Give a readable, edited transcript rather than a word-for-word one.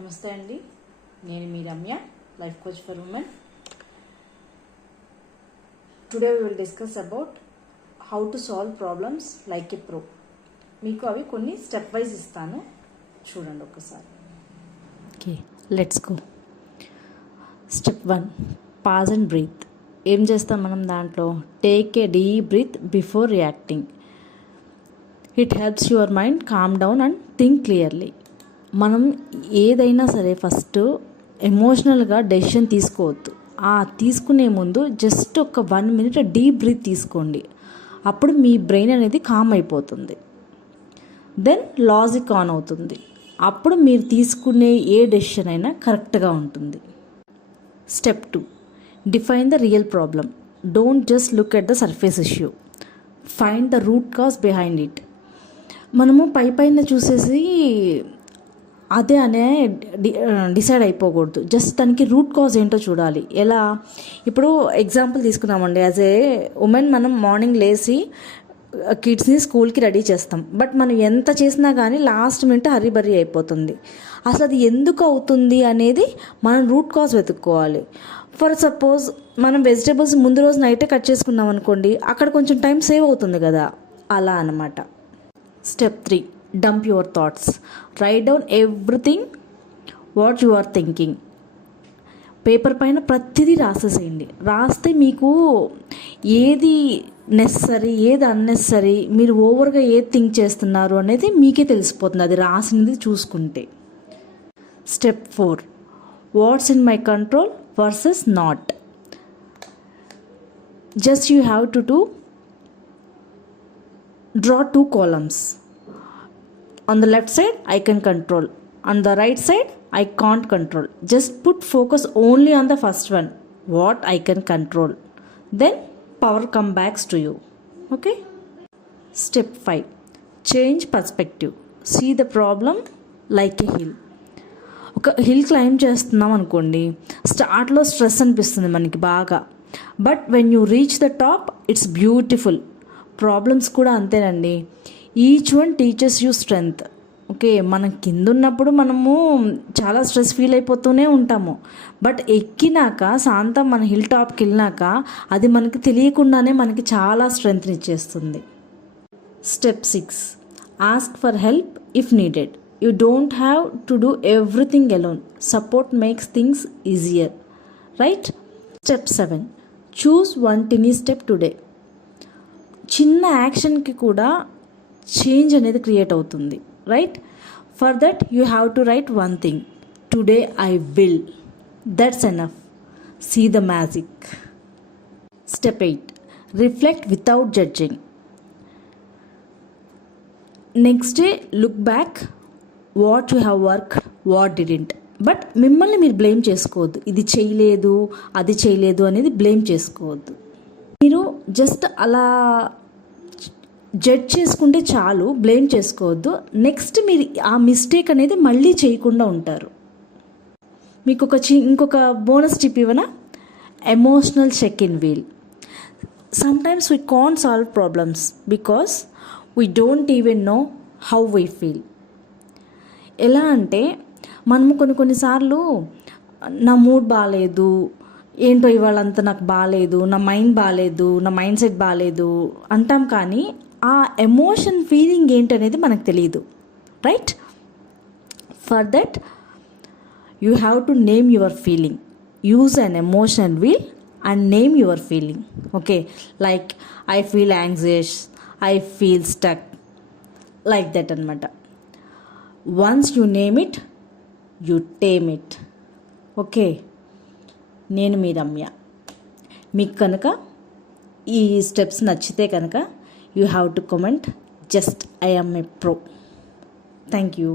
నమస్తే అండి, నేను మీ Ramya, life coach for women. Today we will discuss about how to solve problems like a pro. మీకు అవి కొన్ని స్టెప్ వైజ్ ఇస్తాను, చూడండి ఒకసారి. Okay, let's go. Step 1, pause and breathe. ఏం చేస్తాం మనం దాంట్లో? Take a deep breath before reacting. It helps your mind calm down and think clearly. మనం ఏదైనా సరే ఫస్ట్ ఎమోషనల్గా డెసిషన్ తీసుకోవద్దు. తీసుకునే ముందు జస్ట్ ఒక 1 minute డీప్ బ్రీత్ తీసుకోండి. అప్పుడు మీ బ్రెయిన్ అనేది కామ్ అయిపోతుంది. దెన్ లాజిక్ ఆన్ అవుతుంది. అప్పుడు మీరు తీసుకునే ఏ డెసిషన్ అయినా కరెక్ట్గా ఉంటుంది. Step 2, define the real problem. Don't just look at the surface issue, find the root cause behind it. మనము పైన చూసేసి అదే డిసైడ్ అయిపోకూడదు. జస్ట్ దానికి రూట్ కాజ్ ఏంటో చూడాలి. ఎలా? ఇప్పుడు ఎగ్జాంపుల్ తీసుకున్నామండి. యాజ్ ఏ ఉమెన్ మనం మార్నింగ్ లేచి కిడ్స్ని స్కూల్కి రెడీ చేస్తాం. బట్ మనం ఎంత చేసినా కానీ లాస్ట్ మినిట్ హరీబరీ అయిపోతుంది. అసలు అది ఎందుకు అవుతుంది అనేది మనం రూట్ కాజ్ వెతుక్కోవాలి. ఫర్ సపోజ్ మనం వెజిటేబుల్స్ ముందు రోజు నైటే కట్ చేసుకున్నాం అనుకోండి, అక్కడ కొంచెం టైం సేవ్ అవుతుంది కదా, అలా అన్నమాట. Step 3, dump your thoughts. Write down everything what you are thinking. Paper పైన ప్రతిదీ రాసేసేయండి. రాస్తే మీకు ఏది నెసరీ, ఏది అన్నెసరీ, మీరు ఓవర్గా ఏది థింక్ చేస్తున్నారు అనేది మీకే తెలిసిపోతుంది అది రాసినది చూసుకుంటే. Step 4, what's in my control versus not. Just you have to draw 2 columns. On the left side I can control, on the right side I can't control. Just put focus only on the first one, what I can control. Then power comes back to you. Okay? Step 5, change perspective. See the problem like a hill. ఒక hill climb చేస్తున్నాం అనుకోండి, స్టార్ట్లో stress అనిపిస్తుంది మనకి బాగా. But when you reach the top it's beautiful. Problems కూడా అంతేనండి. Each one teachers you strength. Okay, మనం కింద ఉన్నప్పుడు మనము చాలా స్ట్రెస్ ఫీల్ అయిపోతూనే ఉంటాము. బట్ ఎక్కినాక శాంతం మన హిల్ టాప్కి వెళ్ళినాక అది మనకి తెలియకుండానే మనకి చాలా స్ట్రెంగ్త్ని ఇచ్చేస్తుంది. Step 6, ask for help if needed. You don't have to do everything alone. Support makes things easier, right? Step 7, choose 1 tiny step today. చిన్న యాక్షన్కి కూడా చేంజ్ అనేది క్రియేట్ అవుతుంది, right? For that you have to write 1 thing. Today I will. That's enough. See the magic. Step 8, reflect without judging. Next day look back, what you have work, what didn't. But మిమ్మల్ని మీరు blame చేసుకోవద్దు. ఇది చేయలేదు, అది చేయలేదు అనేది blame చేసుకోవద్దు. మీరు జస్ట్ అలా జడ్జ్ చేసుకుంటే చాలు, బ్లేమ్ చేసుకోవద్దు. నెక్స్ట్ మీరు ఆ మిస్టేక్ అనేది మళ్ళీ చేయకుండా ఉంటారు. మీకు ఇంకొక బోనస్ టిప్ ఇవ్వనా? Emotional check in wheel. Sometimes we can't solve problems because we don't even know how we feel. ఎలా అంటే మనము కొన్నిసార్లు నా మూడ్ బాగాలేదు, ఏంటో ఇవాళంతా నాకు బాగాలేదు, నా మైండ్ బాగాలేదు, నా మైండ్ సెట్ బాగాలేదు అంటాం. కానీ ఆ ఎమోషన్ ఫీలింగ్ ఏంటనేది మనకు తెలియదు, right? For that you have to name your feeling. Use an emotional wheel and name your feeling. Okay, like I feel anxious, I feel stuck, like that అనమాట. Once you name it, you tame it. Okay, నేను మీ రమ్య. మీకు కనుక ఈ steps నచ్చితే కనుక you have to comment just I am a pro. Thank you.